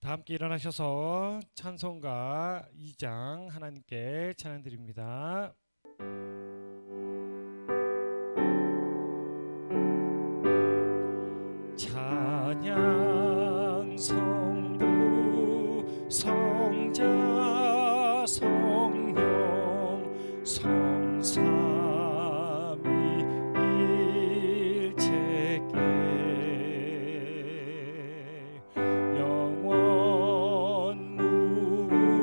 다 함께 일어나셔서 찬송가 2장 하나님께 찬양드립니다. 찬양 성부 성자 성령 성삼위일체께 영원 무궁하기까지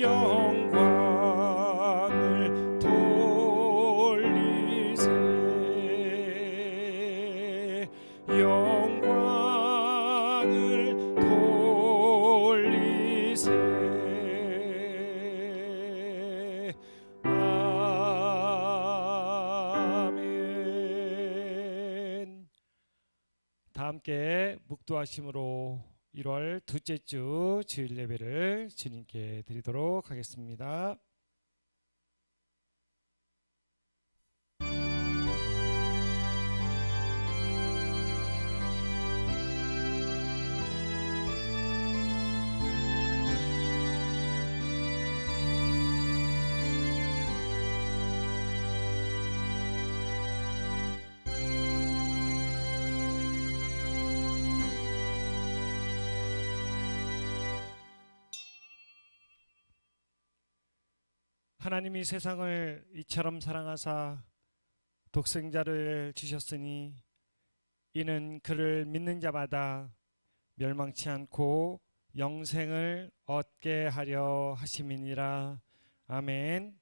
영광을 돌리세 영광을 돌리세 아멘. 다 함께 묵도하심으로 1월 둘째 주 주일 예배를 주님께 드리도록 하겠습니다. 하나님이 세상을 이처럼 사랑하사 독생자를 주셨으니 이는 그를 믿는 자마다 멸망치 않고 영생을 얻게 하려 하심이니라. 아멘.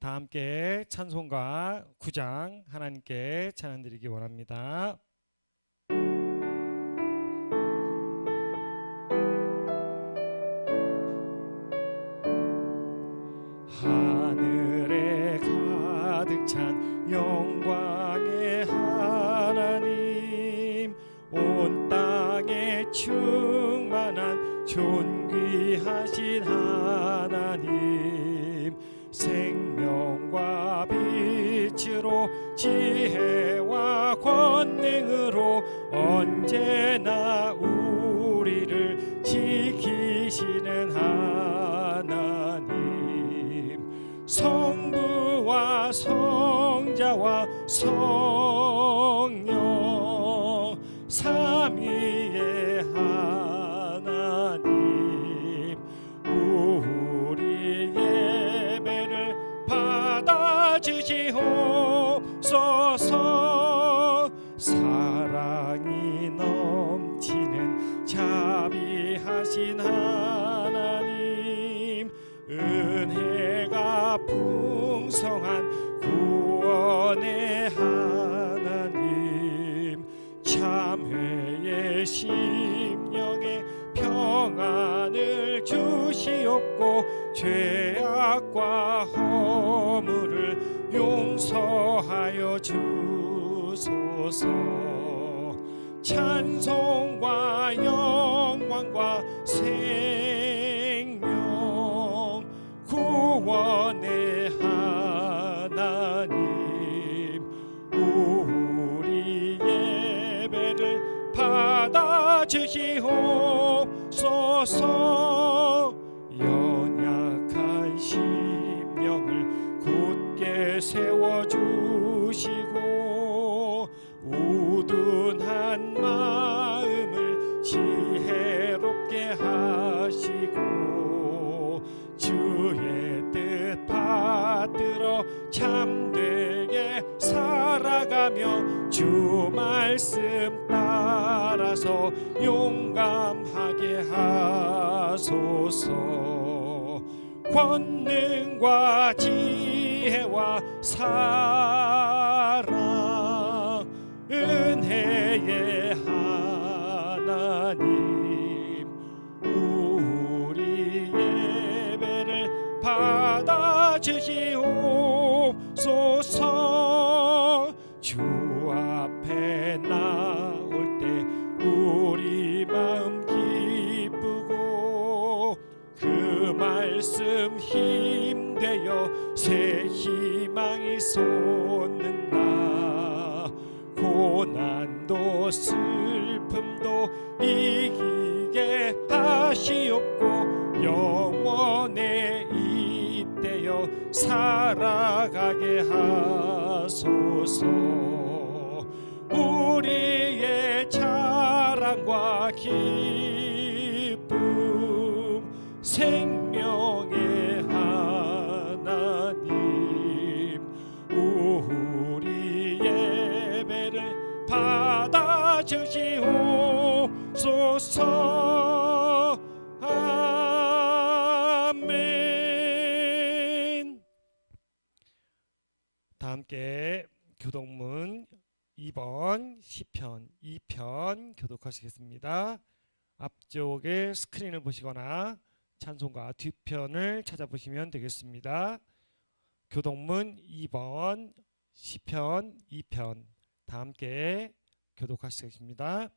다 함께 찬송가 9장 하나님께 찬양드리기 원합니다. 하늘에 가득 찬 영광의 하나님, 온 땅에 충만한 존귀하신 하나님, 생명과 빛으로 지혜와 권능으로 언제나 우리를 지키시는 하나님, 성부와 성자와 성령 삼위의 하나님, 우리 예배를 받아주시옵소서. 사랑이 넘치는 자비하신 하나님, 은혜가 풍성한 구원의 하나님, 참회의 심령에 평안을 주시옵고 죄악과 허물을 용서하여 주소서. 찬송과 영광과 생명 구원의 하나님, 우리 예배를 받아주시옵소서. 연약한 심령을 굳게 세워주시고 우둔한 마음을 지혜롭게 하시고 주의 뜻 받들어 참되게 살아가며 주 말씀 따라서 용감하게 하소서. 권능과 지혜와 사랑 은혜의 하나님, 우리 예배를 받아주시옵소서. 주 앞에 나올 때 우리 마음 기쁘고 그 말씀 힘되어 새 희망이 솟는다. 고난도 슬픔도 이기게 하시옵고 영원에 잇대어 살아가게 하소서. 우리의 자랑과 기쁨 생명의 하나님, 우리 예배를 받아주시옵소서. 아멘. 다 함께 교독문 2번 시편 2편 교독하시겠습니다. 앞쪽에 스크린을 보시거나 찬송가 뒤편을 찾아보시면 되겠습니다. 교독문 2번 시편 2편 다 함께 교독하시겠습니다.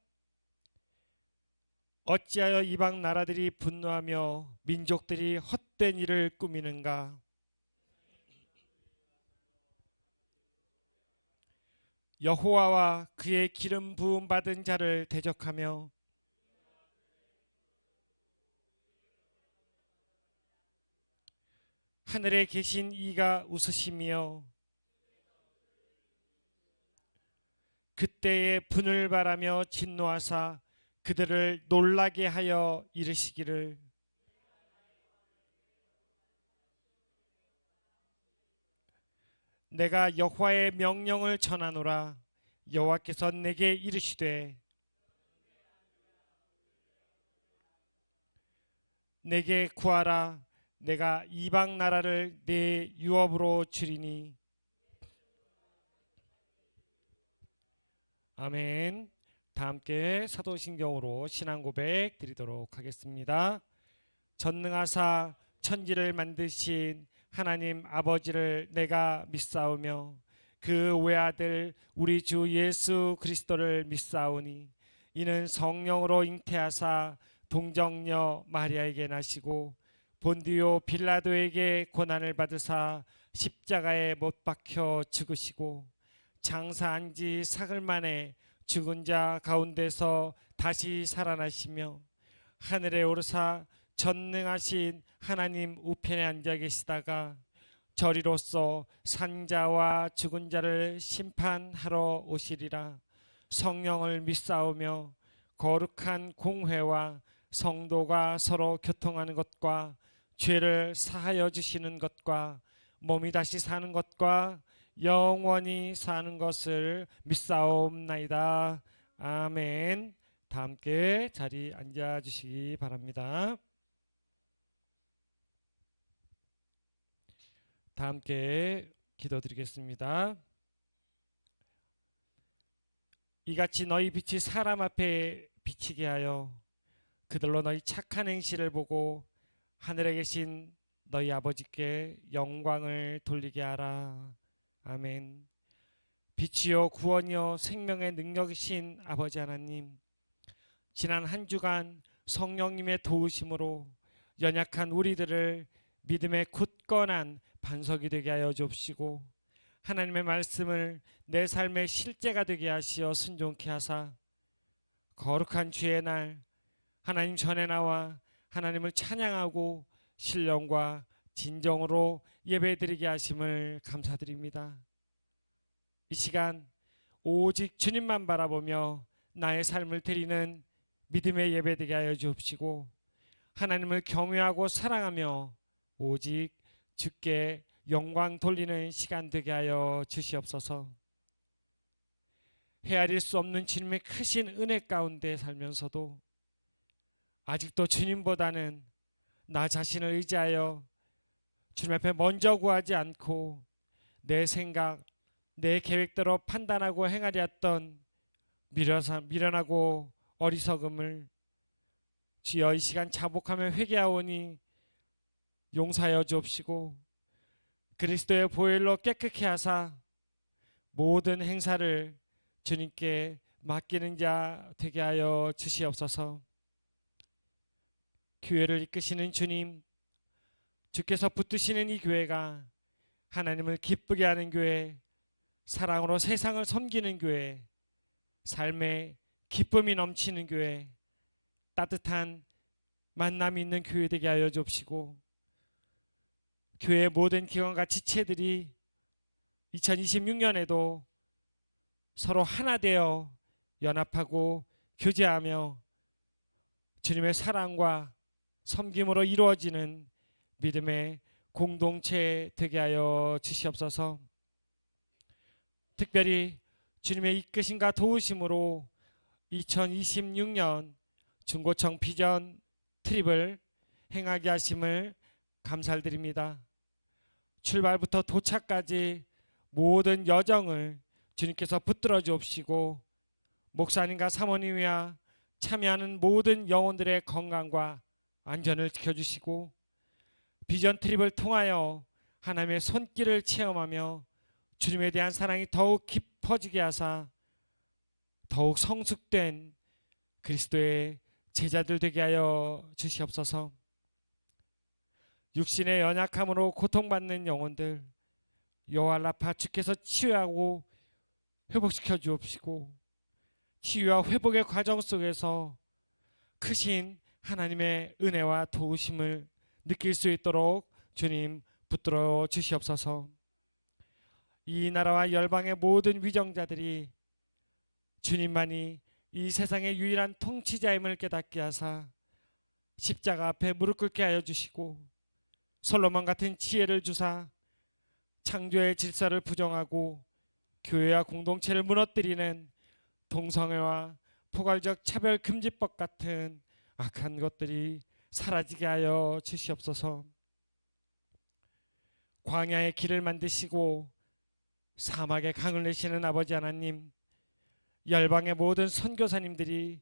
어찌하여 이방 나라들이 분노하며 민족들이 헛된 일을 꾸미는가? 여호와와 그의 기름 부음 받은 자를 대적하며 하늘에 계신 이가 웃으시며 그때에 분을 바라며 진노하사 그들을 놀라게 하여 이르시기를 내가 여호와의 명령을 전하노라. 여호와께서 내게 이르시되 내게 구하라. 내가 이방 나라를 내 유업으로 주리니. 아멘. 다 함께 사도신경으로 신앙 고백 드리도록 하겠습니다. 전능하사 천지를 만드신 하나님 아버지를 내가 믿사오며 그 외아들 우리 주 예수 그리스도를 믿사오니 이는 성령으로 잉태하사 동정녀 마리아에게 나시고 본디오 빌라도에게 고난을 받으사 십자가에 못 박혀 죽으시고 장사한 지 사흘 만에 죽은 자 가운데서 다시 살아나시며 하늘에 오르사 전능하신 하나님 우편에 앉아 계시다가 저리로서 산자와 죽은 자를 심판하러 오시리라. 성령을 믿사오며 거룩한 공회와 성도가 서로 교통하는 것과 죄를 사하여 주시는 것과 몸이 다시 사는 것과 영원히 사는 것을 믿사옵나이다. 아멘. 다 함께 자리 앉아 주시기 바랍니다. 다 함께 기도드리겠습니다. 이같이 너희 빛이 사람 앞에 비치게 하여 그들로 너희 착한 행실을 보고 하늘에 계신 너희 아버지께 영광을 돌리게 하라. 아멘. 빛이요 구원이요 생명의 능력이신 아버지 하나님, 지난 한 주간 성령님의 도우심으로 연약한 우리들을 믿음의 굳건한 반석이 되게 하여 주옵시고 하나님의 말씀을 내 삶의 실제가 되게 하시어 순종케 하사 거룩한 주의 날 하나님 전에 나와 하나님을 찬양하고 신령과 진정으로 예배드리게 하심을 감사드립니다. 이 시간 오직 주님만 바라보며 나의 삶을 드리는 믿음의 예배되게 하여 주옵시고 하나님을 경외하고 사랑하며 오직 주께 영광 돌리는 시간 되게 하여 주시옵소서. 헤아릴 수 없는 주님의 크신 은혜 가운데 살면서도 아직도 주님보다는 나 자신을 의지하여 주님 앞에 먼저 구하지 않고 내 생각, 내 계획대로 판단하고 행하려 했던 미련하고 어리석음을 주여 이 시간 자복하며 회개하오니 용서하여 주옵시고 그리스도의 보혈로 깨끗게 하사 모든 행사를 주님께 맡기는 자 되게 하여 주시옵소서. 교회를 이끄시는 주님, 주께서 붙드시는 이 교회가 하나님을 기쁘게 하는 교회, 사랑으로 세상을 섬기는 교회, 삶에 기쁨이 넘치는 교회, 따뜻한 만남이 있는 교회 되게 하여 주옵시고, 교회 모든 기관과 지체들이 2026년에도 서로 하나 되어 연합하고 교제하며 주님의 사랑과 섬김으로 이루어지는 믿음의 공동체 되게 하여 주시옵소서. 특별히 주님의 이끄심과 도우심으로 2026년 중고청 비전 트립을 행하게 하심을 감사드립니다. 출발부터 도착까지 모든 여정을 주님께서 붙들어 주옵시고, 목사님과 사모님이와 참여하는 모든 영혼들의 건강과 안전을 지켜주시고, 비전 트립을 통하여 하나님의 손길을 체험하며 주님에 대한 사랑이 더욱 깊어지게 하사 더욱 성숙된 그리스도의 제자들 되게 하여 주시옵소서. 육신의 연약함으로 고통받는 영혼들 여호와 주께서 치유하고 회복시켜 주옵시고, 치유와 회복의 과정 속에서 크신 하나님의 은혜와 도우심을 느낄 수 있도록 주님 붙들어 주시옵소서. 이 나라와 열방의 모든 위정자들이 주님만이 이 세상의 유일한 통치자임을 깨닫게 하사 십자가 앞에 무릎 꿇게 하여 주시고, 솔로몬 같은 지혜를 주사 창조의 질서를 부정하고 교회와 공동체를 무너뜨리는 동성애와 포괄적 차별 금지법 같은 악한 것들이 사라지게 하여 주시옵소서. 광야의 길을 만드시고 사막에 강을 내시는 아버지 하나님, 열방의 모든 선교사님들이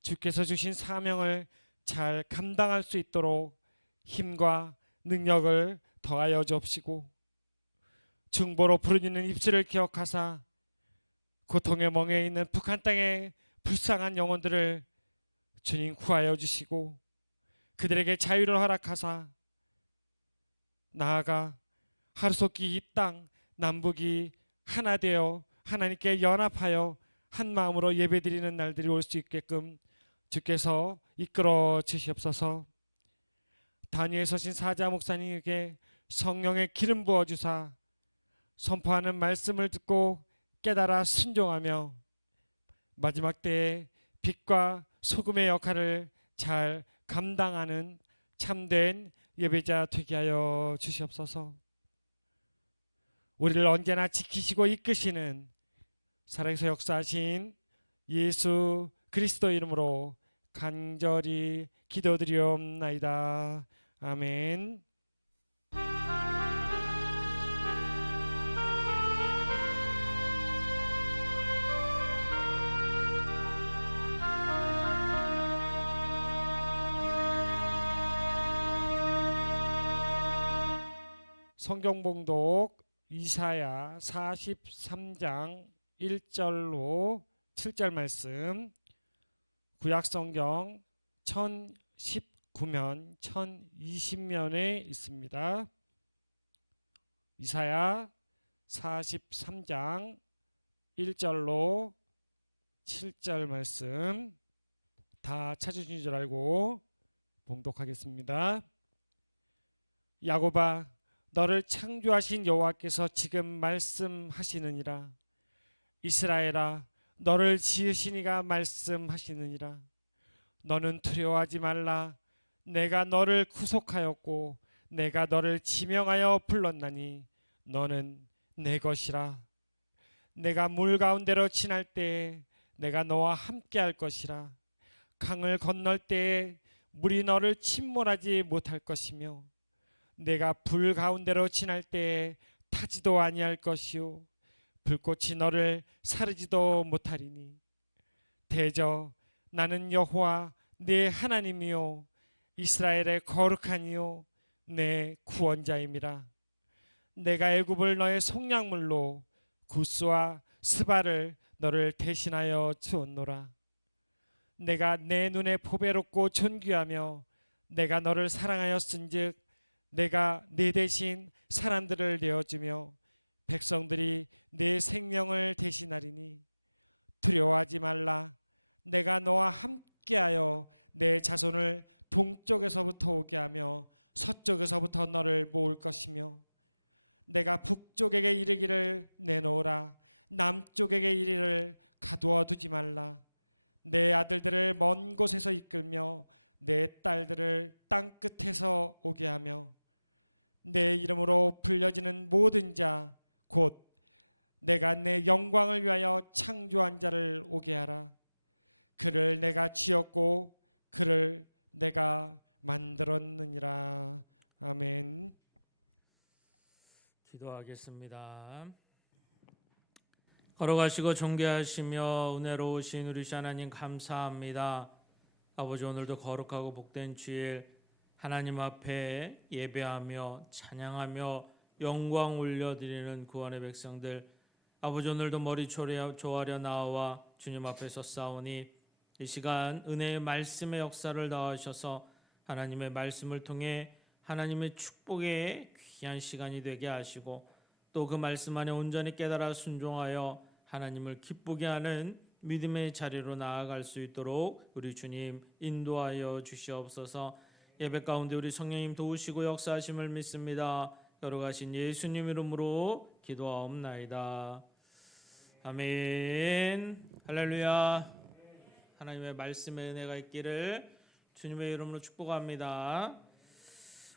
주께서 주신 사명을 잘 감당할 수 있도록 힘과 능력을 더하여 주옵시고, 중보로 부르짖는 입술을 기억하사 고통의 멍에 있는 북한 땅의 불쌍한 영혼들을 주님 구하여 주시고, 그들에게 자유를 허락하사 나아가 하루속히 이 땅 남북이 하나 되어 하나님께 연합하여 한 마음으로 예배드리는 날들이 올 수 있게끔 주께서 이끌어 주시옵소서. 단위에 서신 사자 목사님에게 성령의 기름 부어 주사 선포하는 말씀을 듣고 깨달아 순종하며 마지막 때에 빛과 소금의 역할을 잘 감당하는 참된 예배자 되게 하여 주시옵소서. 우리를 언제나 지키시고 이끄시는 살아계셔 역사하신 예수 그리스도 이름으로 간절히 기도드리옵나이다. 아멘. 성경 봉독 이사야 43장 1절로 7절 말씀, 구약 성경 1019면 1020면에 있습니다. 이사야 43장 1절로 7절 말씀 다 찾으신 줄 알고 봉독하겠습니다. 야곱아, 너를 창조하신 여호와께서 지금 말씀하시느니라. 이스라엘아, 너를 지으신 이가 말씀하시느니라. 너는 두려워하지 말라. 내가 너를 구속하였고 내가 너를 지명하여 불렀나니 너는 내 것이라. 내가 물 가운데로 지날 때에 내가 너와 함께 할 것이라. 강을 건널 때에 물이 너를 침몰하지 못할 것이며 내가 불 가운데로 지날 때에 타지도 아니할 것이요 불꽃이 너를 사르지도 못하리니 대저 나는 여호와 네 하나님이요 이스라엘의 거룩한 이요 내 구원자임이라. 내가 애굽을 너의 속량물로 구스와 스바를 너를 대신하여 주었노라. 내가 내 눈에 보배롭고 존귀하며 내가 너를 사랑하였은즉 내가 네 대신 사람들을 내어주며 백성들이 내 생명을 대신하리니 두려워하지 말라. 내가 너와 함께하여 내 자손을 동쪽에서부터 오게 하며 서쪽에서부터 너를 모을 것이며 내가 북쪽에게 이르기를 내놓으라. 남쪽에게 이르기를 가두어 두지 말라. 내 아들들을 먼 곳에서 이끌며 내 딸들을 땅 끝에서 오게 하며 내 이름으로 불려지는 모든 자 곧 내가 내 영광을 위하여 창조한 자를 오게 하라. 그를 내가 지었고 그를 내가 만들었느니라. 아멘. 기도하겠습니다. 걸어가시고 존귀하시며 은혜로우신 우리 하나님 감사합니다. 아버지, 오늘도 거룩하고 복된 주일 하나님 앞에 예배하며 찬양하며 영광 올려드리는 구원의 백성들, 아버지, 오늘도 머리 조아려 나와 주님 앞에서 싸우니 이 시간 은혜의 말씀의 역사를 더하셔서 하나님의 말씀을 통해 하나님의 축복의 귀한 시간이 되게 하시고 또 그 말씀 안에 온전히 깨달아 순종하여 하나님을 기쁘게 하는 믿음의 자리로 나아갈 수 있도록 우리 주님 인도하여 주시옵소서. 예배 가운데 우리 성령님 도우시고 역사하심을 믿습니다. 걸어가신 예수님 이름으로 기도하옵나이다. 아멘. 할렐루야. 하나님의 말씀의 은혜가 있기를 주님의 이름으로 축복합니다.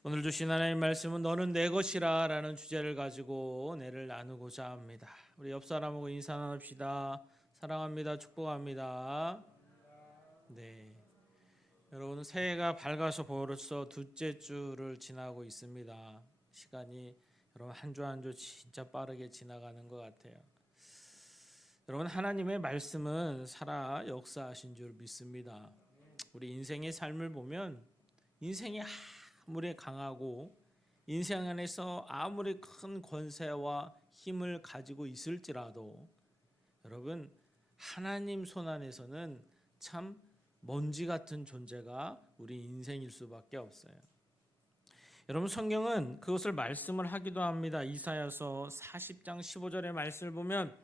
오늘 주신 하나님의 말씀은 너는 내 것이라 라는 주제를 가지고 은혜를 나누고자 합니다. 우리 옆 사람하고 인사 나눕시다. 사랑합니다. 축복합니다. 네, 여러분, 새해가 밝아서 벌써 둘째 주를 지나고 있습니다. 시간이 여러분 한 주 한 주 진짜 빠르게 지나가는 것 같아요. 여러분, 하나님의 말씀은 살아 역사하신 줄 믿습니다. 우리 인생의 삶을 보면 인생이 아무리 강하고 인생 안에서 아무리 큰 권세와 힘을 가지고 있을지라도 여러분, 하나님 손 안에서는 참 먼지 같은 존재가 우리 인생일 수밖에 없어요. 여러분, 성경은 그것을 말씀을 하기도 합니다. 이사야서 40장 15절의 말씀을 보면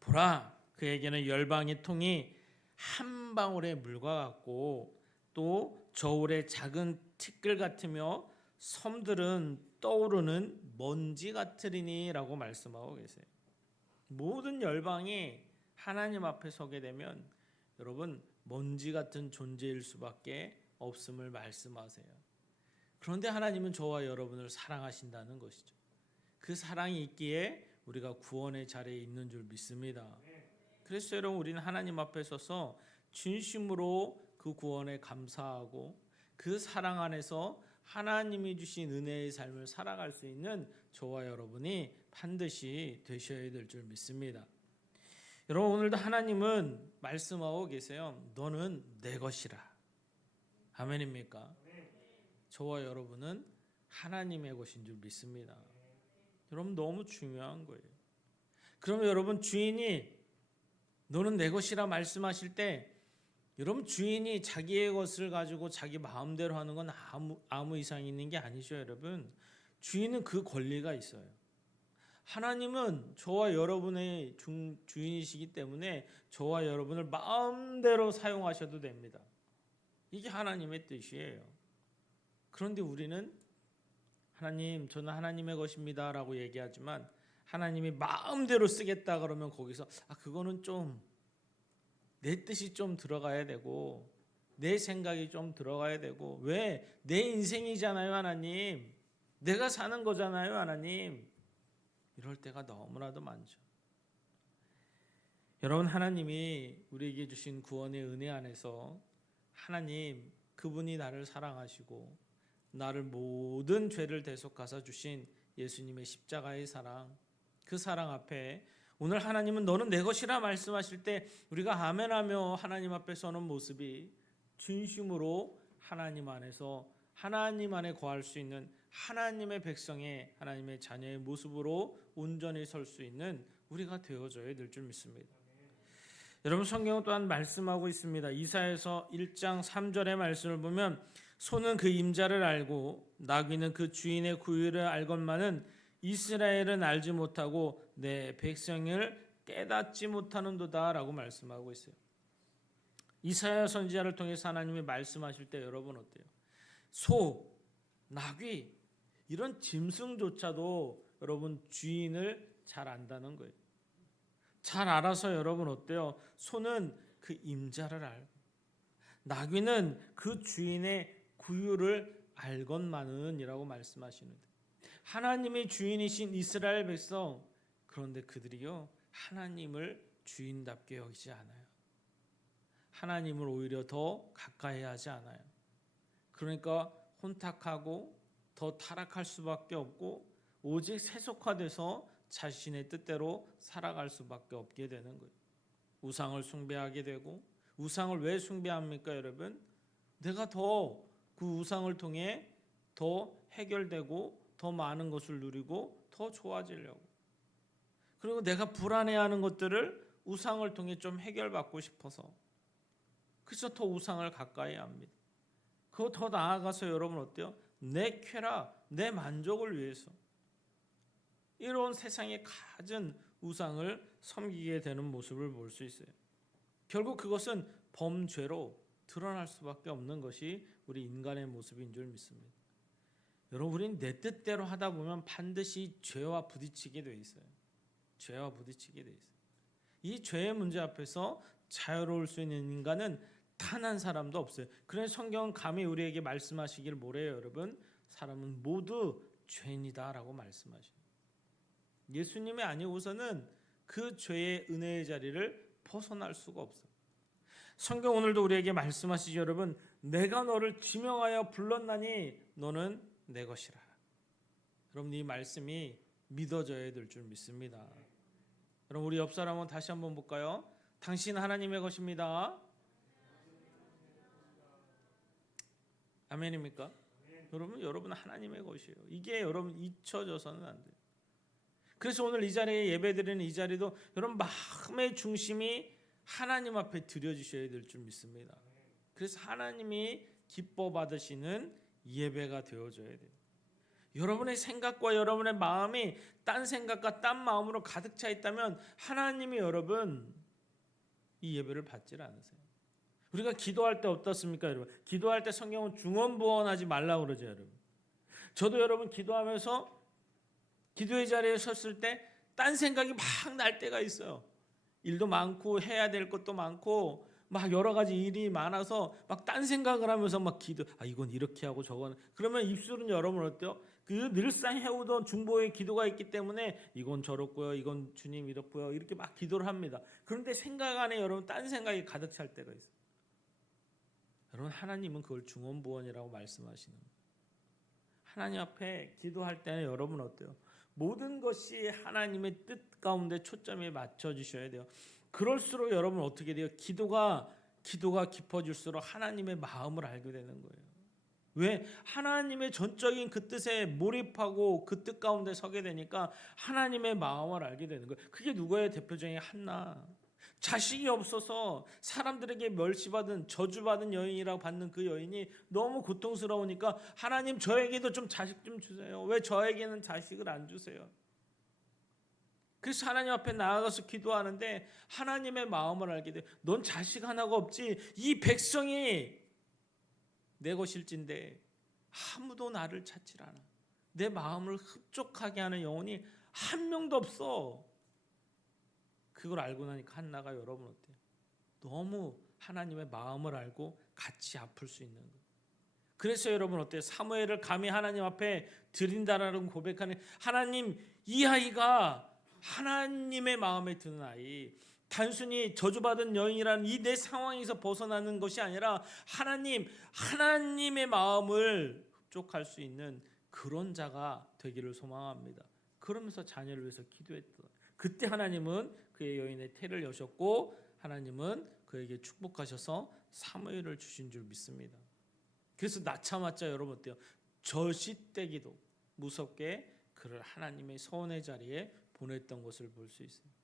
보라, 그에게는 열방의 통이 한 방울의 물과 같고 또 저울의 작은 티끌 같으며 섬들은 떠오르는 먼지 같으리니 라고 말씀하고 계세요. 모든 열방이 하나님 앞에 서게 되면 여러분 먼지 같은 존재일 수밖에 없음을 말씀하세요. 그런데 하나님은 저와 여러분을 사랑하신다는 것이죠. 그 사랑이 있기에 우리가 구원의 자리에 있는 줄 믿습니다. 그래서 여러분, 우리는 하나님 앞에 서서 진심으로 그 구원에 감사하고 그 사랑 안에서 하나님이 주신 은혜의 삶을 살아갈 수 있는 저와 여러분이 반드시 되셔야 될 줄 믿습니다. 여러분, 오늘도 하나님은 말씀하고 계세요. 너는 내 것이라. 아멘입니까? 저와 여러분은 하나님의 것인 줄 믿습니다. 여러분, 너무 중요한 거예요. 그러면 여러분, 주인이 너는 내 것이라 말씀하실 때 여러분, 주인이 자기의 것을 가지고 자기 마음대로 하는 건 아무 이상이 있는 게 아니죠. 여러분, 주인은 그 권리가 있어요. 하나님은 저와 여러분의 주인이시기 때문에 저와 여러분을 마음대로 사용하셔도 됩니다. 이게 하나님의 뜻이에요. 그런데 우리는 하나님, 저는 하나님의 것입니다 라고 얘기하지만 하나님이 마음대로 쓰겠다 그러면 거기서 그거는 좀 내 뜻이 좀 들어가야 되고 내 생각이 좀 들어가야 되고, 왜? 내 인생이잖아요 하나님, 내가 사는 거잖아요 하나님, 이럴 때가 너무나도 많죠. 여러분, 하나님이 우리에게 주신 구원의 은혜 안에서 하나님, 그분이 나를 사랑하시고 나를 모든 죄를 대속하사 주신 예수님의 십자가의 사랑, 그 사랑 앞에 오늘 하나님은 너는 내 것이라 말씀하실 때 우리가 아멘하며 하나님 앞에 서는 모습이 진심으로 하나님 안에서 하나님 안에 거할 수 있는 하나님의 백성의, 하나님의 자녀의 모습으로 온전히 설 수 있는 우리가 되어져야 될 줄 믿습니다. 여러분, 성경은 또한 말씀하고 있습니다. 이사야서 1장 3절의 말씀을 보면 소는 그 임자를 알고 나귀는 그 주인의 구유를 알건만은 이스라엘은 알지 못하고 내 백성을 깨닫지 못하는도다라고 말씀하고 있어요. 이사야 선지자를 통해서 하나님이 말씀하실 때 여러분 어때요? 소, 나귀 이런 짐승조차도 여러분 주인을 잘 안다는 거예요. 잘 알아서 여러분 어때요? 소는 그 임자를 알고 나귀는 그 주인의 구유를 알건만은이라고 말씀하시는데 하나님의 주인이신 이스라엘 백성 그런데 그들이요 하나님을 주인답게 여기지 않아요. 하나님을 오히려 더 가까이 하지 않아요. 그러니까 혼탁하고 더 타락할 수밖에 없고 오직 세속화돼서 자신의 뜻대로 살아갈 수밖에 없게 되는 거예요. 우상을 숭배하게 되고 우상을 왜 숭배합니까 여러분? 내가 더 그 우상을 통해 더 해결되고 더 많은 것을 누리고 더 좋아지려고 그리고 내가 불안해하는 것들을 우상을 통해 좀 해결받고 싶어서 그래서 더 우상을 가까이 합니다. 그거 더 나아가서 여러분 어때요? 내 쾌락, 내 만족을 위해서 이런 세상에 갖은 우상을 섬기게 되는 모습을 볼 수 있어요. 결국 그것은 범죄로 드러날 수밖에 없는 것이 우리 인간의 모습인 줄 믿습니다. 여러분 우리는 내 뜻대로 하다 보면 반드시 죄와 부딪히게 돼 있어요. 죄와 부딪히게 돼 있어요. 이 죄의 문제 앞에서 자유로울 수 있는 인간은 단 한 사람도 없어요. 그래서 성경은 감히 우리에게 말씀하시길 뭐래요 여러분? 사람은 모두 죄인이다라고 말씀하십니다. 예수님이 아니고서는 그 죄의 은혜의 자리를 벗어날 수가 없어요. 성경 오늘도 우리에게 말씀하시죠 여러분. 내가 너를 지명하여 불렀나니 너는 내 것이라. 여러분 이 말씀이 믿어져야 될 줄 믿습니다. 여러분 우리 옆 사람은 다시 한번 볼까요? 당신 하나님의 것입니다. 아멘입니까? 여러분 하나님의 것이에요. 이게 여러분 잊혀져서는 안 돼요. 그래서 오늘 이 자리에 예배드리는 이 자리도 여러분 마음의 중심이 하나님 앞에 드려주셔야 될 줄 믿습니다. 그래서 하나님이 기뻐 받으시는 예배가 되어줘야 돼요. 여러분의 생각과 여러분의 마음이 딴 생각과 딴 마음으로 가득 차 있다면 하나님이 여러분 이 예배를 받질 않으세요. 우리가 기도할 때 어떻습니까 여러분? 기도할 때 성경은 중언부언하지 말라고 그러죠 여러분. 저도 여러분 기도하면서 기도의 자리에 섰을 때 딴 생각이 막 날 때가 있어요. 일도 많고 해야 될 것도 많고 막 여러 가지 일이 많아서 막 딴 생각을 하면서 막 기도 이건 이렇게 하고 저건 그러면 입술은 여러분 어때요? 그 늘상 해오던 중보의 기도가 있기 때문에 이건 저렇고요 이건 주님 이렇고요 이렇게 막 기도를 합니다. 그런데 생각 안에 여러분 딴 생각이 가득 찰 때가 있어요. 여러분 하나님은 그걸 중언부언이라고 말씀하시는 거예요. 하나님 앞에 기도할 때는 여러분 어때요? 모든 것이 하나님의 뜻 가운데 초점에 맞춰 주셔야 돼요. 그럴수록 여러분 어떻게 돼요? 기도가 깊어질수록 하나님의 마음을 알게 되는 거예요. 왜? 하나님의 전적인 그 뜻에 몰입하고 그 뜻 가운데 서게 되니까 하나님의 마음을 알게 되는 거예요. 그게 누구의 대표적인 한나. 자식이 없어서 사람들에게 멸시받은 저주받은 여인이라고 받는 그 여인이 너무 고통스러우니까 하나님 저에게도 좀 자식 좀 주세요. 왜 저에게는 자식을 안 주세요? 그래서 하나님 앞에 나아가서 기도하는데 하나님의 마음을 알게 돼. 넌 자식 하나가 없지. 이 백성이 내 것일진데 아무도 나를 찾질 않아. 내 마음을 흡족하게 하는 영혼이 한 명도 없어. 그걸 알고 나니까 한나가 여러분 어때요? 너무 하나님의 마음을 알고 같이 아플 수 있는 거예요. 그래서 여러분 어때요? 사무엘을 감히 하나님 앞에 드린다라는 고백하는 하나님 이 아이가 하나님의 마음에 드는 아이 단순히 저주받은 여인이라는 이 내 상황에서 벗어나는 것이 아니라 하나님의 마음을 흡족할 수 있는 그런 자가 되기를 소망합니다. 그러면서 자녀를 위해서 기도했던 그때 하나님은 그의 여인의 태를 여셨고 하나님은 그에게 축복하셔서 사무엘을 주신 줄 믿습니다. 그래서 낳자마자 여러분 어때요? 저시때기도 무섭게 그를 하나님의 서원의 자리에 보냈던 것을 볼 수 있습니다.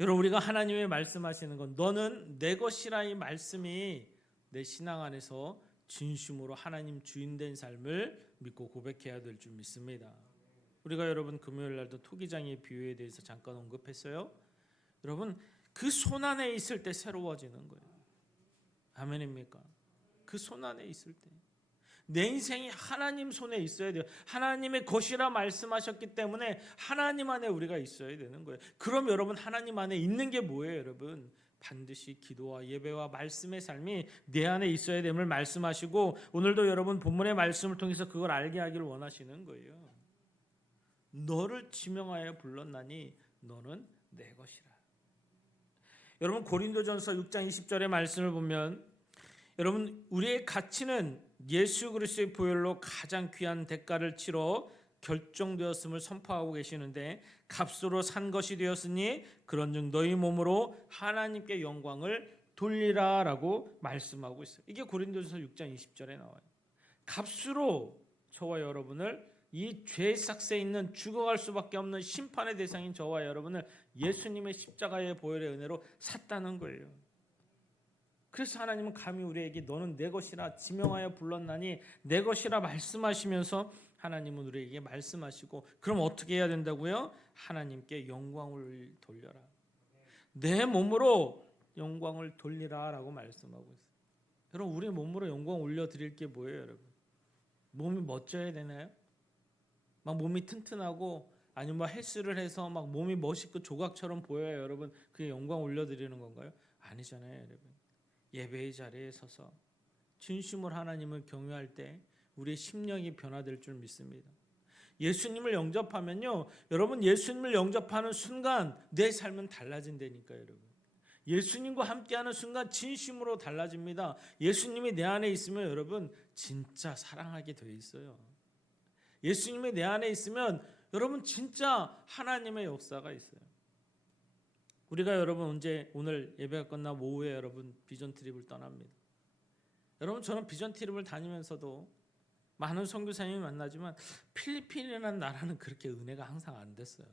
여러분 우리가 하나님의 말씀하시는 건 너는 내 것이라 이 말씀이 내 신앙 안에서 진심으로 하나님 주인된 삶을 믿고 고백해야 될 줄 믿습니다. 우리가 여러분 금요일 날도 토기장의 비유에 대해서 잠깐 언급했어요. 여러분 그 손 안에 있을 때 새로워지는 거예요. 아멘입니까? 그 손 안에 있을 때 내 인생이 하나님 손에 있어야 돼요. 하나님의 것이라 말씀하셨기 때문에 하나님 안에 우리가 있어야 되는 거예요. 그럼 여러분 하나님 안에 있는 게 뭐예요, 여러분? 반드시 기도와 예배와 말씀의 삶이 내 안에 있어야 됨을 말씀하시고 오늘도 여러분 본문의 말씀을 통해서 그걸 알게 하기를 원하시는 거예요. 너를 지명하여 불렀나니 너는 내 것이라. 여러분 고린도전서 6장 20절의 말씀을 보면 여러분 우리의 가치는 예수 그리스도의 보혈로 가장 귀한 대가를 치러 결정되었음을 선포하고 계시는데 값으로 산 것이 되었으니 그런즉 너희 몸으로 하나님께 영광을 돌리라라고 말씀하고 있어요. 이게 고린도전서 6장 20절에 나와요. 값으로 저와 여러분을 이 죄 삭세에 있는 죽어갈 수밖에 없는 심판의 대상인 저와 여러분을 예수님의 십자가의 보혈의 은혜로 샀다는 거예요. 그래서 하나님은 감히 우리에게 너는 내 것이라 지명하여 불렀나니 내 것이라 말씀하시면서 하나님은 우리에게 말씀하시고 그럼 어떻게 해야 된다고요? 하나님께 영광을 돌려라. 내 몸으로 영광을 돌리라 라고 말씀하고 있어요. 여러분 우리 몸으로 영광 올려드릴 게 뭐예요, 여러분? 몸이 멋져야 되나요? 막 몸이 튼튼하고 아니면 뭐 헬스를 해서 막 몸이 멋있고 조각처럼 보여야 여러분 그게 영광 올려드리는 건가요? 아니잖아요, 여러분. 예배의 자리에 서서 진심으로 하나님을 경외할 때 우리의 심령이 변화될 줄 믿습니다. 예수님을 영접하면요, 여러분 예수님을 영접하는 순간 내 삶은 달라진다니까요, 여러분. 예수님과 함께하는 순간 진심으로 달라집니다. 예수님이 내 안에 있으면 여러분 진짜 사랑하게 돼 있어요. 예수님이 내 안에 있으면 여러분 진짜 하나님의 역사가 있어요. 우리가 여러분 오늘 예배가 끝나고 오후에 여러분 비전 트립을 떠납니다. 여러분 저는 비전 트립을 다니면서도 많은 선교사님이 만나지만 필리핀이라는 나라는 그렇게 은혜가 항상 안 됐어요.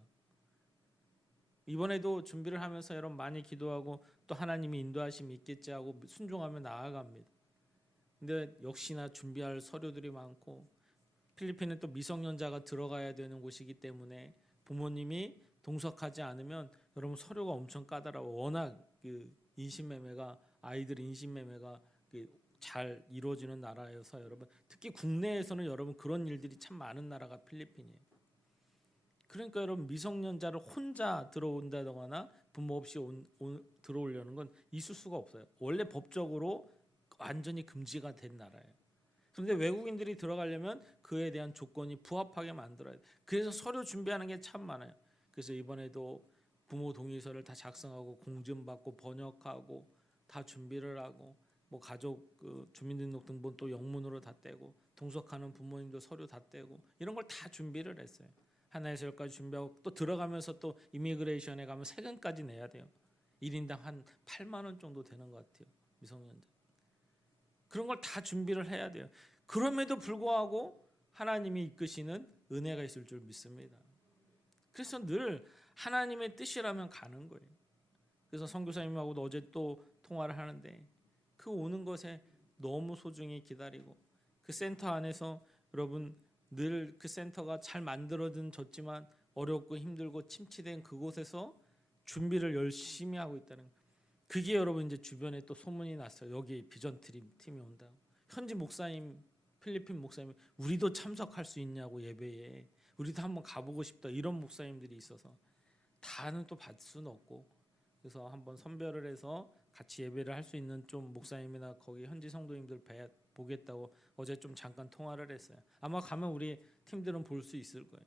이번에도 준비를 하면서 여러분 많이 기도하고 또 하나님이 인도하심이 있겠지 하고 순종하며 나아갑니다. 근데 역시나 준비할 서류들이 많고 필리핀은 또 미성년자가 들어가야 되는 곳이기 때문에 부모님이 동석하지 않으면 여러분 서류가 엄청 까다로워. 워낙 그 인신매매가 아이들 인신매매가 잘 이루어지는 나라여서 여러분 특히 국내에서는 여러분 그런 일들이 참 많은 나라가 필리핀이에요. 그러니까 여러분 미성년자를 혼자 들어온다거나 부모 없이 들어오려는 건 있을 수가 없어요. 원래 법적으로 완전히 금지가 된 나라예요. 그런데 외국인들이 들어가려면 그에 대한 조건이 부합하게 만들어야 돼요. 그래서 서류 준비하는 게 참 많아요. 그래서 이번에도 부모 동의서를 다 작성하고 공증받고 번역하고 다 준비를 하고 뭐 가족 주민등록등본 또 영문으로 다 떼고 동석하는 부모님도 서류 다 떼고 이런 걸 다 준비를 했어요. 하나에서 열까지 준비하고 또 들어가면서 또 이미그레이션에 가면 세금까지 내야 돼요. 1인당 한 8만 원 정도 되는 것 같아요. 미성년자. 그런 걸 다 준비를 해야 돼요. 그럼에도 불구하고 하나님이 이끄시는 은혜가 있을 줄 믿습니다. 그래서 늘 하나님의 뜻이라면 가는 거예요. 그래서 선교사님하고도 어제 또 통화를 하는데 그 오는 것에 너무 소중히 기다리고 그 센터 안에서 여러분 늘 그 센터가 잘 만들어졌지만 어렵고 힘들고 침체된 그곳에서 준비를 열심히 하고 있다는 거예요. 그게 여러분 이제 주변에 또 소문이 났어요. 여기 비전 팀이 온다고. 현지 목사님, 필리핀 목사님, 우리도 참석할 수 있냐고 예배에. 우리도 한번 가보고 싶다. 이런 목사님들이 있어서 다는 또 받을 수는 없고 그래서 한번 선별을 해서 같이 예배를 할 수 있는 좀 목사님이나 거기 현지 성도님들 보겠다고 어제 좀 잠깐 통화를 했어요. 아마 가면 우리 팀들은 볼 수 있을 거예요.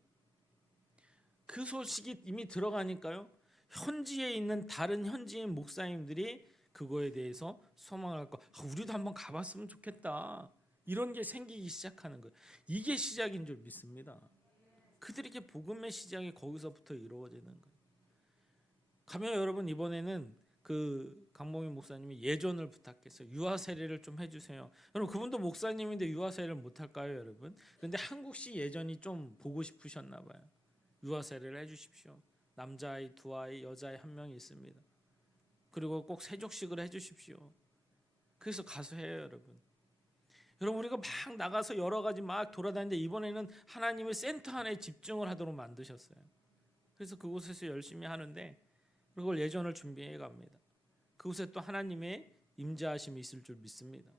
그 소식이 이미 들어가니까요. 현지에 있는 다른 현지인 목사님들이 그거에 대해서 소망을 갖고 우리도 한번 가봤으면 좋겠다. 이런 게 생기기 시작하는 거예요. 이게 시작인 줄 믿습니다. 그들에게 복음의 시작이 거기서부터 이루어지는 거예요. 가면 여러분 이번에는 그 강봉민 목사님이 예전을 부탁했어요. 유아 세례를 좀 해주세요. 여러분 그분도 목사님인데 유아 세례를 못할까요, 여러분? 그런데 한국식 예전이 좀 보고 싶으셨나 봐요. 유아 세례를 해주십시오. 남자아이 2아이, 여자아이 1명이 있습니다. 그리고 꼭 세족식을 해주십시오. 그래서 가서 해요, 여러분. 여러분 우리가 막 나가서 여러 가지 막 돌아다니는데 이번에는 하나님의 센터 안에 집중을 하도록 만드셨어요. 그래서 그곳에서 열심히 하는데 그걸 예전을 준비해 갑니다. 그곳에 또 하나님의 임재하심이 있을 줄 믿습니다.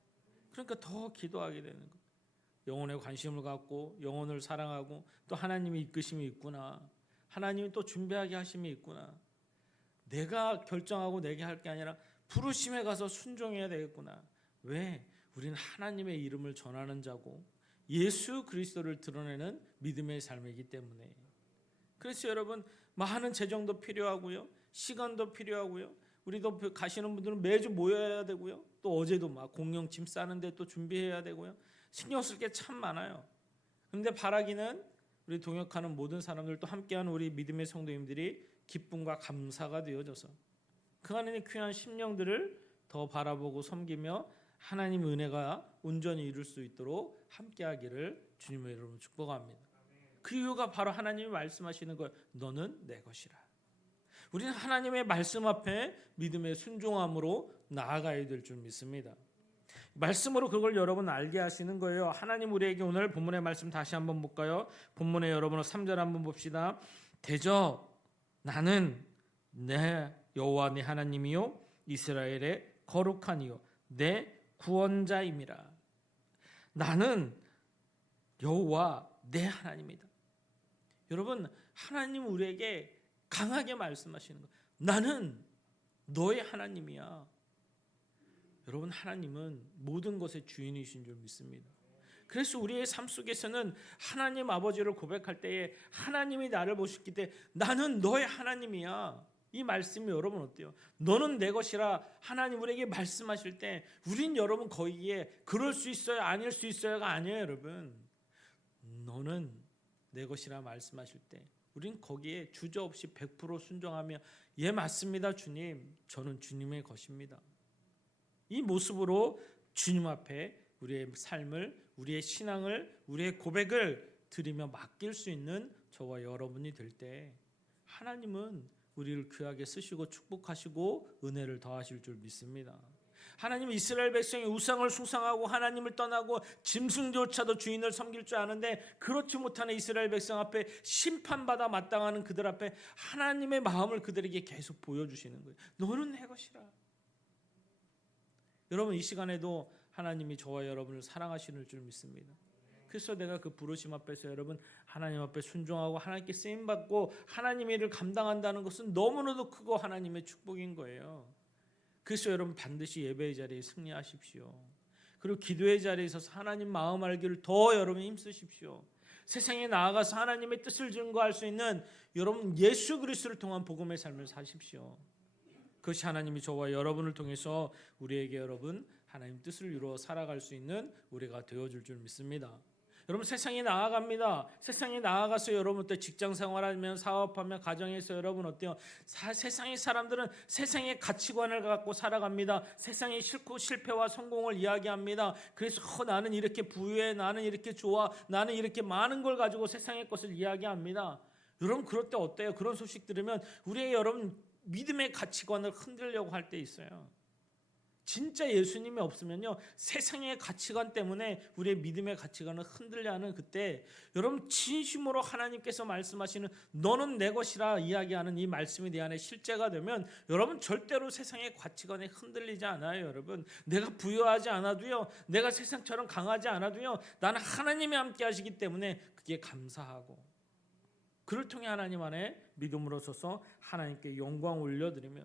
그러니까 더 기도하게 되는 거예요. 영혼에 관심을 갖고 영혼을 사랑하고 또 하나님의 이끄심이 있구나. 하나님이 또 준비하게 하심이 있구나. 내가 결정하고 내게 할 게 아니라 부르심에 가서 순종해야 되겠구나. 왜? 우리는 하나님의 이름을 전하는 자고 예수 그리스도를 드러내는 믿음의 삶이기 때문에. 그래서 여러분 많은 재정도 필요하고요. 시간도 필요하고요. 우리도 가시는 분들은 매주 모여야 되고요. 또 어제도 막 공영 짐 싸는데 또 준비해야 되고요. 신경 쓸 게 참 많아요. 그런데 바라기는 우리 동역하는 모든 사람들도 함께하는 우리 믿음의 성도님들이 기쁨과 감사가 되어져서 그 안에 귀한 심령들을 더 바라보고 섬기며 하나님 은혜가 온전히 이룰 수 있도록 함께하기를 주님의 이름으로 축복합니다. 그 이유가 바로 하나님이 말씀하시는 거예요. 너는 내 것이라. 우리는 하나님의 말씀 앞에 믿음의 순종함으로 나아가야 될 줄 믿습니다. 말씀으로 그걸 여러분 알게 하시는 거예요. 하나님 우리에게 오늘 본문의 말씀 다시 한번 볼까요? 본문의 여러분은 3절 한번 봅시다. 대저 나는 내 여호와 내 하나님이요 이스라엘의 거룩한 이요 내 구원자임이라. 나는 여호와 내 하나님이다. 여러분 하나님 우리에게 강하게 말씀하시는 거예요. 나는 너의 하나님이야. 여러분 하나님은 모든 것의 주인이신 줄 믿습니다. 그래서 우리의 삶 속에서는 하나님 아버지를 고백할 때에 하나님이 나를 보셨기 때문에 나는 너의 하나님이야. 이 말씀이 여러분 어때요? 너는 내 것이라 하나님 우리에게 말씀하실 때 우린 여러분 거기에 그럴 수 있어요 아닐 수 있어요가 아니에요. 여러분 너는 내 것이라 말씀하실 때 우린 거기에 주저없이 100% 순종하며 예 맞습니다 주님 저는 주님의 것입니다. 이 모습으로 주님 앞에 우리의 삶을 우리의 신앙을 우리의 고백을 드리며 맡길 수 있는 저와 여러분이 될 때 하나님은 우리를 귀하게 쓰시고 축복하시고 은혜를 더하실 줄 믿습니다. 하나님은 이스라엘 백성이 우상을 숭상하고 하나님을 떠나고 짐승조차도 주인을 섬길 줄 아는데 그렇지 못하는 이스라엘 백성 앞에 심판받아 마땅하는 그들 앞에 하나님의 마음을 그들에게 계속 보여주시는 거예요. 너는 내 것이라. 여러분 이 시간에도 하나님이 저와 여러분을 사랑하시는 줄 믿습니다. 그래서 내가 그 부르심 앞에서 여러분 하나님 앞에 순종하고 하나님께 쓰임받고 하나님의 일을 감당한다는 것은 너무나도 크고 하나님의 축복인 거예요. 그래서 여러분 반드시 예배의 자리에 승리하십시오. 그리고 기도의 자리에 있어서 하나님 마음 알기를 더 여러분 힘쓰십시오. 세상에 나아가서 하나님의 뜻을 증거할 수 있는 여러분 예수 그리스도를 통한 복음의 삶을 사십시오. 그것이 하나님이 저와 여러분을 통해서 우리에게 여러분 하나님 뜻을 이루어 살아갈 수 있는 우리가 되어줄 줄 믿습니다. 여러분 세상에 나아갑니다. 세상에 나아가서 여러분 또 직장 생활하면 사업하면 가정에서 여러분 어때요? 세상의 사람들은 세상의 가치관을 갖고 살아갑니다. 세상의 실패와 성공을 이야기합니다. 그래서 나는 이렇게 부유해, 나는 이렇게 좋아, 나는 이렇게 많은 걸 가지고 세상의 것을 이야기합니다. 여러분 그럴 때 어때요? 그런 소식 들으면 우리의 여러분 믿음의 가치관을 흔들려고 할 때 있어요. 진짜 예수님이 없으면요 세상의 가치관 때문에 우리의 믿음의 가치관을 흔들려 하는 그때 여러분 진심으로 하나님께서 말씀하시는 너는 내 것이라 이야기하는 이 말씀이 내 안에 실제가 되면 여러분 절대로 세상의 가치관에 흔들리지 않아요. 여러분 내가 부유하지 않아도요 내가 세상처럼 강하지 않아도요 나는 하나님이 함께 하시기 때문에 그게 감사하고 그를 통해 하나님 안에 믿음으로 서서 하나님께 영광 올려드리며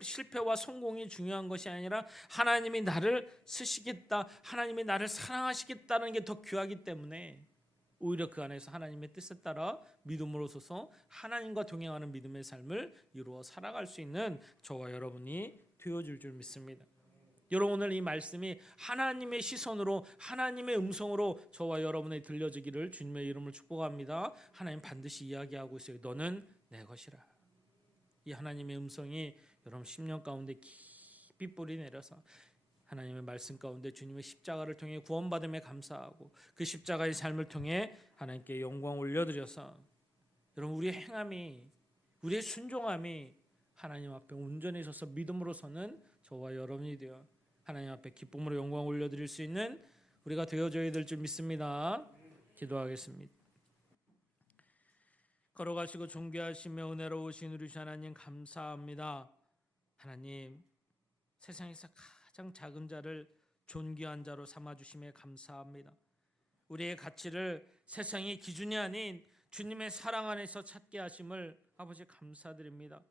실패와 성공이 중요한 것이 아니라 하나님이 나를 쓰시겠다, 하나님이 나를 사랑하시겠다는 게 더 귀하기 때문에 오히려 그 안에서 하나님의 뜻에 따라 믿음으로 서서 하나님과 동행하는 믿음의 삶을 이루어 살아갈 수 있는 저와 여러분이 되어줄 줄 믿습니다. 여러분 오늘 이 말씀이 하나님의 시선으로 하나님의 음성으로 저와 여러분에 들려지기를 주님의 이름으로 축복합니다. 하나님 반드시 이야기하고 있어요. 너는 내 것이라. 이 하나님의 음성이 여러분 10년 가운데 깊이 뿌리 내려서 하나님의 말씀 가운데 주님의 십자가를 통해 구원받음에 감사하고 그 십자가의 삶을 통해 하나님께 영광 올려드려서 여러분 우리의 행함이 우리의 순종함이 하나님 앞에 온전히 서서 믿음으로 서는 저와 여러분이 되어 하나님 앞에 기쁨으로 영광 올려드릴 수 있는 우리가 되어져야 될 줄 믿습니다. 기도하겠습니다. 걸어가시고 존귀하시며 은혜로우신 우리 주 하나님 감사합니다. 하나님, 세상에서 가장 작은 자를 존귀한 자로 삼아주심에 감사합니다. 우리의 가치를 세상의 기준이 아닌 주님의 사랑 안에서 찾게 하심을 아버지 감사드립니다.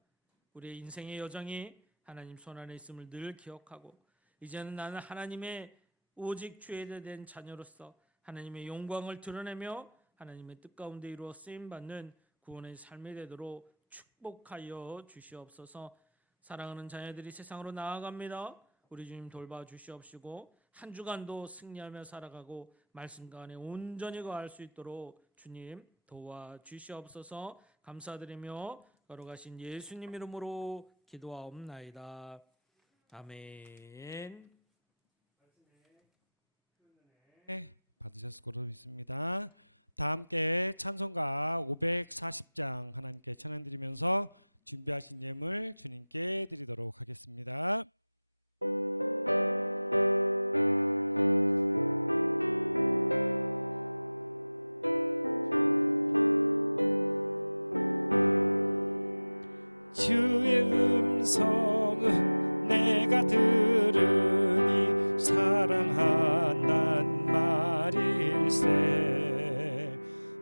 우리의 인생의 여정이 하나님 손 안에 있음을 늘 기억하고 이제는 나는 하나님의 오직 주에 된 자녀로서 하나님의 영광을 드러내며 하나님의 뜻 가운데 이루어 쓰임받는 구원의 삶이 되도록 축복하여 주시옵소서. 사랑하는 자녀들이 세상으로 나아갑니다. 우리 주님 돌봐 주시옵시고 한 주간도 승리하며 살아가고 말씀과 안에 온전히 거할 수 있도록 주님 도와주시옵소서. 감사드리며 걸어가신 예수님 이름으로 기도하옵나이다. 아멘. 받으셨을 거로 믿습니다. 다 함께 찬송가 540장 하나님께 찬양드리면서 준비하신 예물 주님께 드리도록 하겠습니다. 주의 음성은 내가 들으니 사랑한단 말일세.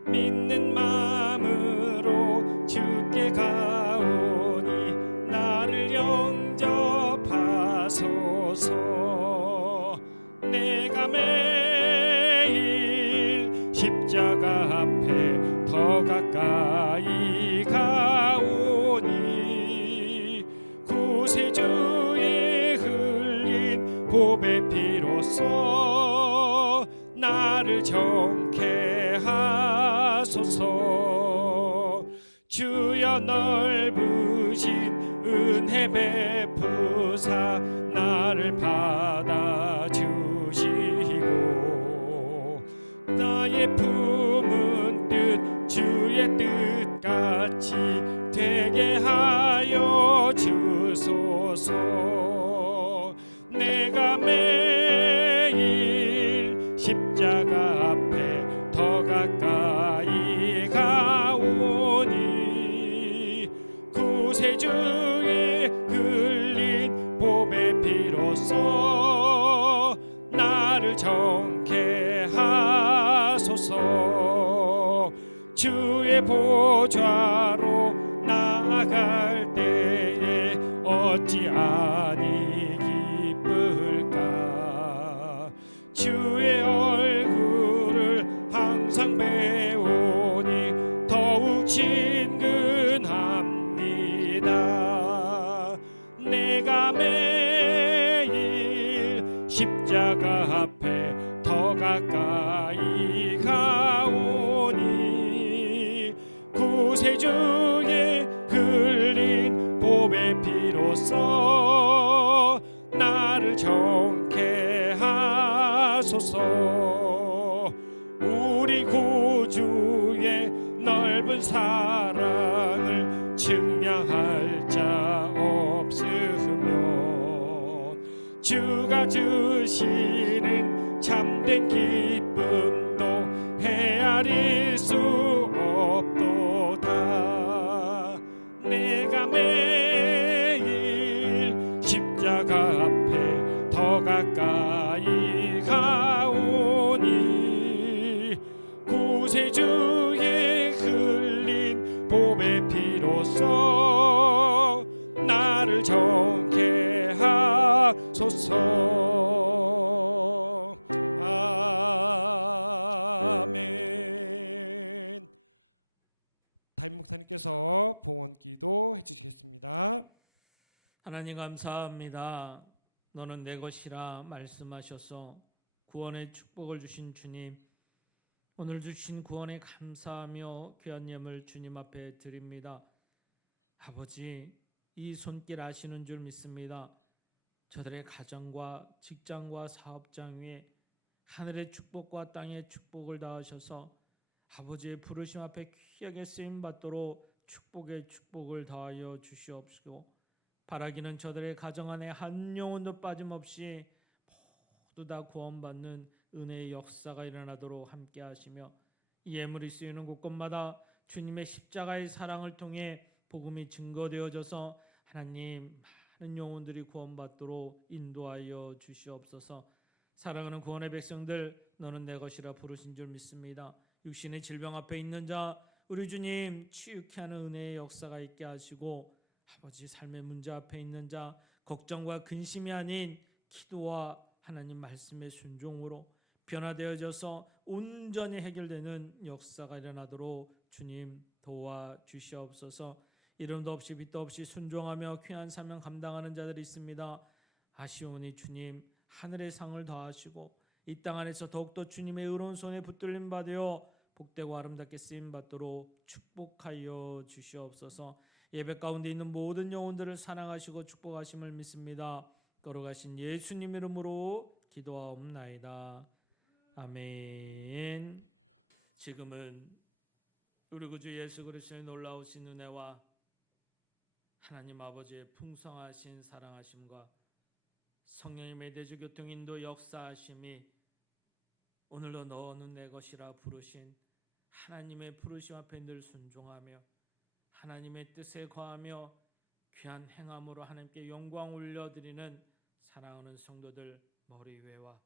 믿는 마음으로 주께 가오니 나를 영접하소서. 내가 매일 십자가 앞에 더 가까이 가오니 구세주의 흘린 보배 피로써 나를 정케 하소서. 주여 넓으신 은혜 베푸사 나를 받아주시고 나의 품은 뜻 주의 뜻같이 되게 하여 주소서. 내가 매일 십자가 앞에 더 가까이 가오니 구세주의 흘린 보배 피로써 나를 정케 하소서. 주의 보좌로 나아갈 때에 어찌 아니 기쁠까. 주의 얼굴을 항상 배우니 더욱 친근합니다. 내가 매일 십자가 앞에 더 가까이 가오니 구세주의 흘린 보배 피로써 나를 정케 하소서. 우리 구주의 넓은 사랑을 증명할 자 없으며 주가 주시는 참된 기쁨도 헤아릴 수 없도다. 내가 매일 십자가 앞에 더 가까이 가오니 구세주의 흘린 보배 피로써 나를 정케 하소서. 아멘. 담임 목사님께서 봉헌 기도 해주시겠습니다. 하나님 감사합니다. 너는 내 것이라 말씀하셔서 구원의 축복을 주신 주님, 오늘 주신 구원에 감사하며 귀한 예물 주님 앞에 드립니다. 아버지, 이 손길 아시는 줄 믿습니다. 저들의 가정과 직장과 사업장 위에 하늘의 축복과 땅의 축복을 다하셔서 아버지의 부르심 앞에 귀하게 쓰임받도록 축복의 축복을 다하여 주시옵시고, 바라기는 저들의 가정 안에 한 영혼도 빠짐없이 모두 다 구원받는 은혜의 역사가 일어나도록 함께 하시며 예물이 쓰이는 곳곳마다 주님의 십자가의 사랑을 통해 복음이 증거되어져서 하나님 많은 영혼들이 구원받도록 인도하여 주시옵소서. 사랑하는 구원의 백성들, 너는 내 것이라 부르신 줄 믿습니다. 육신의 질병 앞에 있는 자, 우리 주님 치유케 하는 은혜의 역사가 있게 하시고, 아버지 삶의 문제 앞에 있는 자, 걱정과 근심이 아닌 기도와 하나님 말씀의 순종으로 변화되어져서 온전히 해결되는 역사가 일어나도록 주님 도와주시옵소서. 이름도 없이 빛도 없이 순종하며 귀한 사명 감당하는 자들이 있습니다. 아시오니 주님 하늘의 상을 더하시고 이 땅 안에서 더욱더 주님의 의로운 손에 붙들림 받으어 복되고 아름답게 쓰임 받도록 축복하여 주시옵소서. 예배 가운데 있는 모든 영혼들을 사랑하시고 축복하심을 믿습니다. 걸어가신 예수님 이름으로 기도하옵나이다. 아멘. 지금은 우리 구주 예수 그리스도의 놀라우신 은혜와 하나님 아버지의 풍성하신 사랑하심과 성령님의 대주 교통 인도 역사하심이 오늘도 너는 내 것이라 부르신 하나님의 부르심 앞에 늘 순종하며 하나님의 뜻에 거하며 귀한 행함으로 하나님께 영광 올려드리는 사랑하는 성도들 머리 위에와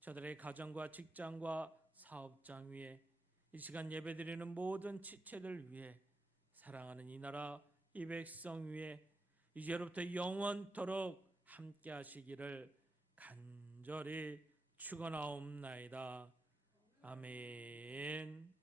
저들의 가정과 직장과 사업장 위에 이 시간 예배드리는 모든 지체들 위에 사랑하는 이 나라 이 백성 위에 이제로부터 영원토록 함께 하시기를 간절히 축원하옵나이다. 아멘.